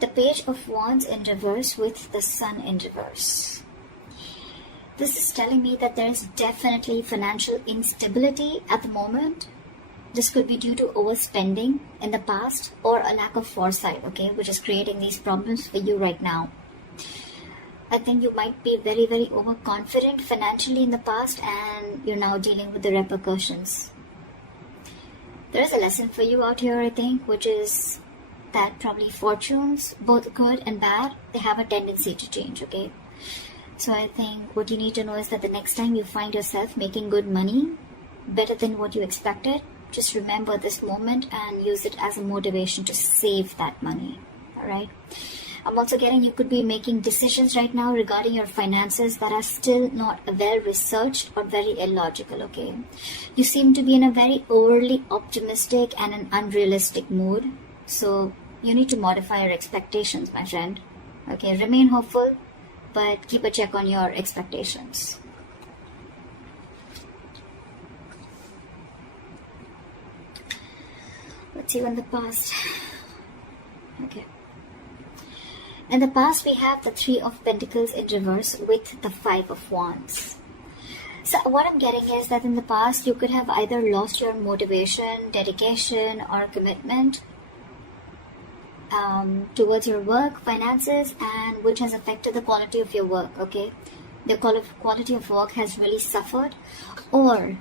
the Page of Wands in reverse with the Sun in reverse. This is telling me that there is definitely financial instability at the moment. This could be due to overspending in the past or a lack of foresight, okay, which is creating these problems for you right now. I think you might be very, very overconfident financially in the past and you're now dealing with the repercussions. There is a lesson for you out here, I think, which is that probably fortunes, both good and bad, they have a tendency to change, okay? So I think what you need to know is that the next time you find yourself making good money, better than what you expected, just remember this moment and use it as a motivation to save that money, alright? I'm also getting you could be making decisions right now regarding your finances that are still not well researched or very illogical, okay? You seem to be in a very overly optimistic and an unrealistic mood. So you need to modify your expectations, my friend. Okay, remain hopeful, but keep a check on your expectations. Let's see in the past. Okay. In the past, we have the Three of Pentacles in reverse with the Five of Wands. So what I'm getting is that in the past, you could have either lost your motivation, dedication, or commitment towards your work, finances, and which has affected the quality of your work, okay? The quality of work has really suffered, or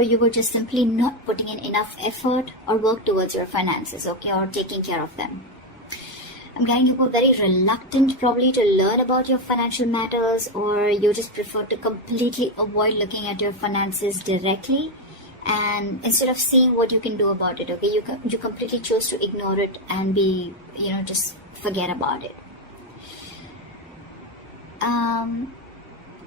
you were just simply not putting in enough effort or work towards your finances, okay, or taking care of them. I'm getting you were very reluctant probably to learn about your financial matters, or you just prefer to completely avoid looking at your finances directly, and instead of seeing what you can do about it, okay, you completely chose to ignore it and be, just forget about it.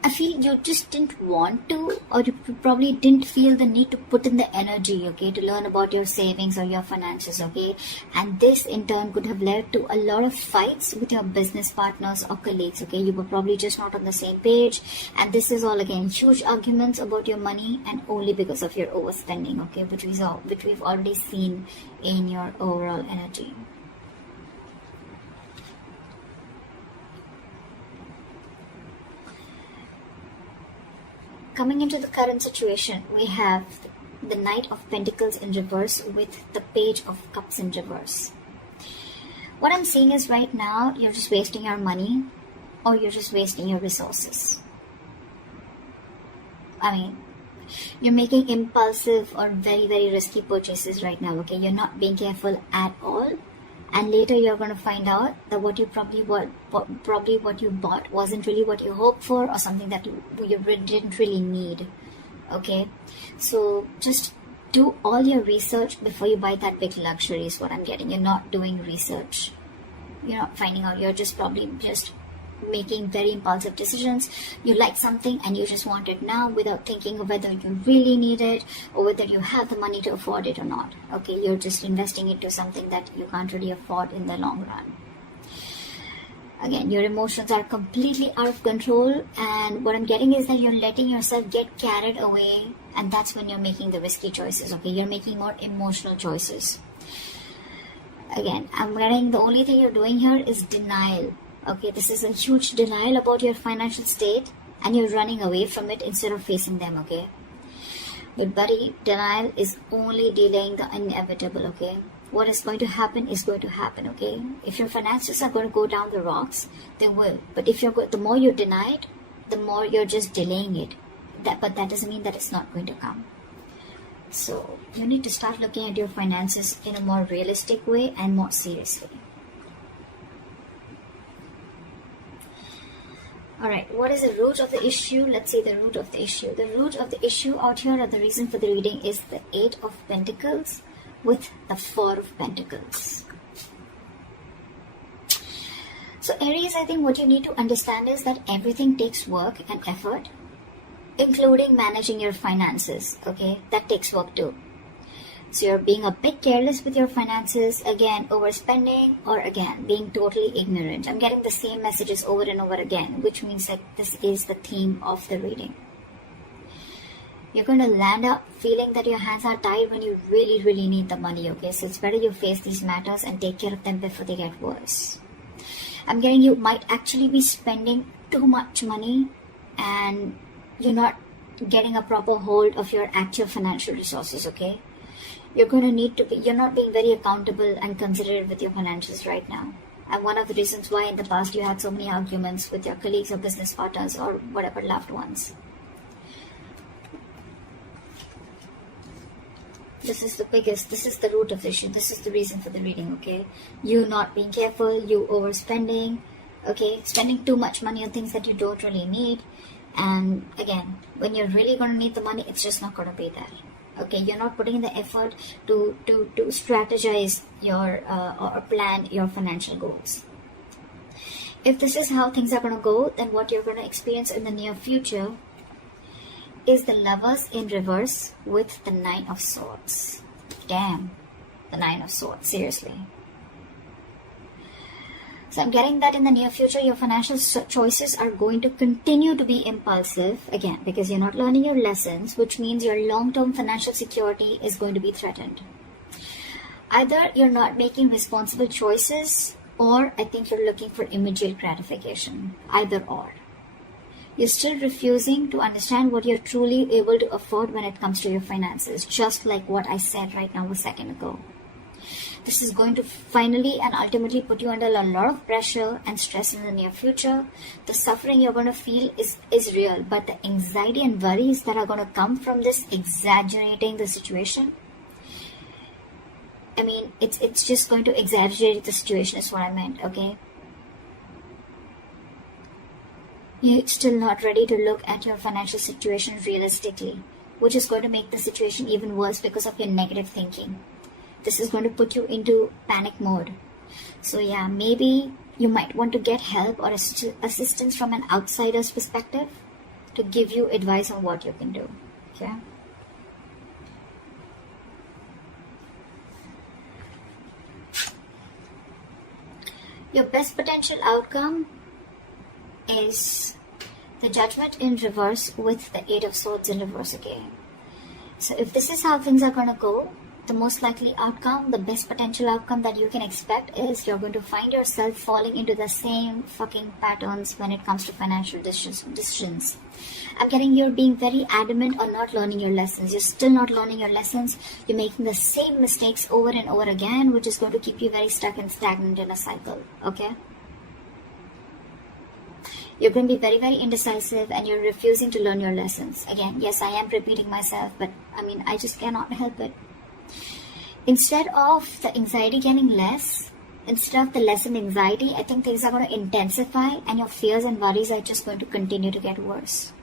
I feel you just didn't want to, or you probably didn't feel the need to put in the energy, okay, to learn about your savings or your finances, okay? And this in turn could have led to a lot of fights with your business partners or colleagues, okay? You were probably just not on the same page, and this is all again huge arguments about your money, and only because of your overspending, okay, which we've already seen in your overall energy. Coming into the current situation, we have the Knight of Pentacles in reverse with the Page of Cups in reverse. What I'm seeing is right now, you're just wasting your money or you're just wasting your resources. I mean, you're making impulsive or very, very risky purchases right now, okay? You're not being careful at all. And later you're going to find out that what you what you bought wasn't really what you hoped for, or something that you didn't really need. Okay, so just do all your research before you buy that big luxury is what I'm getting. You're not doing research. You're not finding out. You're just probably just making very impulsive decisions. You like something and you just want it now without thinking of whether you really need it or whether you have the money to afford it or not. Okay, you're just investing into something that you can't really afford in the long run. Again, your emotions are completely out of control, and what I'm getting is that you're letting yourself get carried away, and that's when you're making the risky choices. Okay, you're making more emotional choices. Again, I'm getting the only thing you're doing here is denial. Okay, this is a huge denial about your financial state, and you're running away from it instead of facing them, okay? But buddy, denial is only delaying the inevitable, okay? What is going to happen is going to happen, okay? If your finances are going to go down the rocks, they will. But if the more you deny it, the more you're just delaying it. But that doesn't mean that it's not going to come. So you need to start looking at your finances in a more realistic way and more seriously. Alright, what is the root of the issue? Let's see the root of the issue. The root of the issue out here, or the reason for the reading, is the Eight of Pentacles with the Four of Pentacles. So Aries, I think what you need to understand is that everything takes work and effort, including managing your finances, okay? That takes work too. So you're being a bit careless with your finances, again, overspending, or again, being totally ignorant. I'm getting the same messages over and over again, which means that this is the theme of the reading. You're going to land up feeling that your hands are tied when you really, really need the money, okay? So it's better you face these matters and take care of them before they get worse. I'm getting you might actually be spending too much money and you're not getting a proper hold of your actual financial resources, okay? You're going to need to be, you're not being very accountable and considerate with your finances right now. And one of the reasons why in the past you had so many arguments with your colleagues or business partners or whatever loved ones. This is the root of the issue. This is the reason for the reading, okay? You not being careful, you overspending, okay? Spending too much money on things that you don't really need. And again, when you're really going to need the money, it's just not going to be there. Okay, you're not putting in the effort to strategize your or plan your financial goals. If this is how things are going to go, then what you're going to experience in the near future is the Lovers in reverse with the 9 of Swords. Damn, the 9 of Swords, seriously. So I'm getting that in the near future, your financial choices are going to continue to be impulsive, again, because you're not learning your lessons, which means your long-term financial security is going to be threatened. Either you're not making responsible choices, or I think you're looking for immediate gratification. Either or. You're still refusing to understand what you're truly able to afford when it comes to your finances, just like what I said right now a second ago. This is going to finally and ultimately put you under a lot of pressure and stress in the near future. The suffering you're going to feel is real, but the anxiety and worries that are going to come from this exaggerating the situation, I mean, it's just going to exaggerate the situation is what I meant, okay? You're still not ready to look at your financial situation realistically, which is going to make the situation even worse because of your negative thinking. This is going to put you into panic mode. So yeah, maybe you might want to get help or assistance from an outsider's perspective to give you advice on what you can do. Okay? Your best potential outcome is the Judgment in reverse with the 8 of Swords in reverse again. So if this is how things are going to go, the most likely outcome, the best potential outcome that you can expect is you're going to find yourself falling into the same fucking patterns when it comes to financial decisions. I'm getting you're being very adamant on not learning your lessons. You're still not learning your lessons. You're making the same mistakes over and over again, which is going to keep you very stuck and stagnant in a cycle. Okay? You're going to be very, very indecisive and you're refusing to learn your lessons. Again, yes, I am repeating myself, but I mean, I just cannot help it. Instead of the anxiety getting less, instead of the lessened anxiety, I think things are going to intensify and your fears and worries are just going to continue to get worse.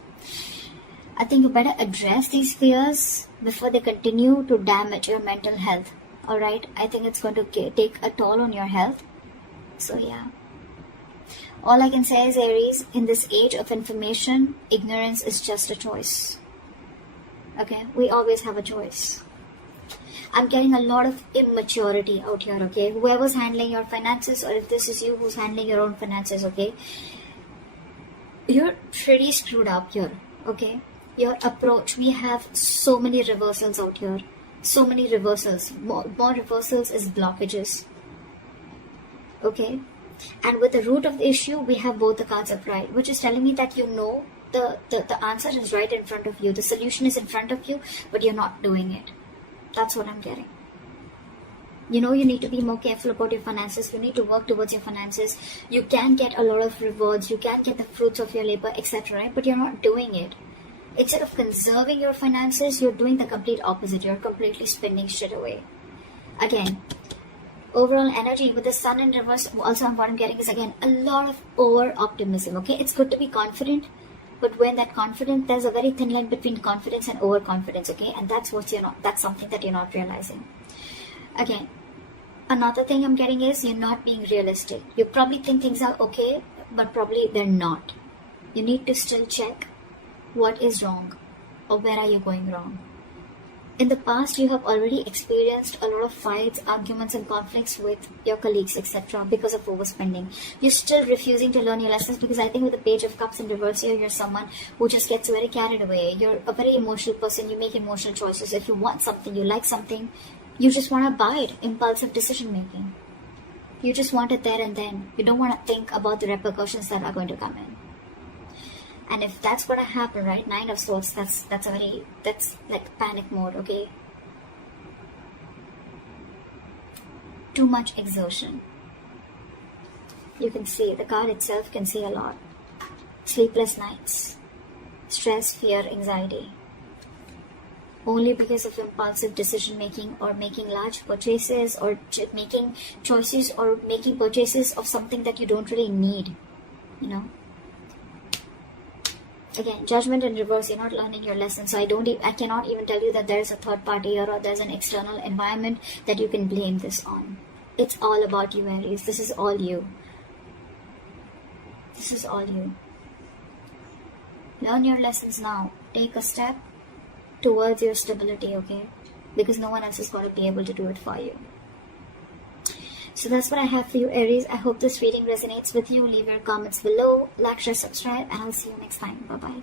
I think you better address these fears before they continue to damage your mental health. Alright? I think it's going to take a toll on your health. So yeah. All I can say is, Aries, in this age of information, ignorance is just a choice. Okay? We always have a choice. I'm getting a lot of immaturity out here, okay? Whoever's handling your finances, or if this is you who's handling your own finances, okay? You're pretty screwed up here, okay? Your approach, we have so many reversals out here. So many reversals. More reversals is blockages. Okay? And with the root of the issue, we have both the cards upright, which is telling me that you know the answer is right in front of you. The solution is in front of you, but you're not doing it. That's what I'm getting. You know you need to be more careful about your finances. You need to work towards your finances. You can get a lot of rewards. You can get the fruits of your labor, etc. Right? But you're not doing it. Instead of conserving your finances, you're doing the complete opposite. You're completely spending shit away. Again, overall energy with the Sun in reverse, also what I'm getting is again a lot of over-optimism. Okay, it's good to be confident. But when that confidence, there's a very thin line between confidence and overconfidence, okay? And that's that's something that you're not realizing. Again, another thing I'm getting is you're not being realistic. You probably think things are okay, but probably they're not. You need to still check what is wrong or where are you going wrong. In the past, you have already experienced a lot of fights, arguments and conflicts with your colleagues, etc. because of overspending. You're still refusing to learn your lessons because I think with the Page of Cups in reverse here, you're someone who just gets very carried away. You're a very emotional person. You make emotional choices. If you want something, you like something, you just want to buy it. Impulsive decision making. You just want it there and then. You don't want to think about the repercussions that are going to come in. And if that's going to happen, right, 9 of Swords, that's like panic mode, okay? Too much exertion. You can see, the card itself can see a lot. Sleepless nights. Stress, fear, anxiety. Only because of impulsive decision making, or making large purchases, or making choices, or making purchases of something that you don't really need, you know. Again, Judgment in reverse. You're not learning your lesson. So I cannot even tell you that there's a third party here, or there's an external environment that you can blame this on. It's all about you, Aries. This is all you. This is all you. Learn your lessons now. Take a step towards your stability, okay? Because no one else is going to be able to do it for you. So that's what I have for you, Aries. I hope this reading resonates with you. Leave your comments below, like, share, subscribe, and I'll see you next time. Bye-bye.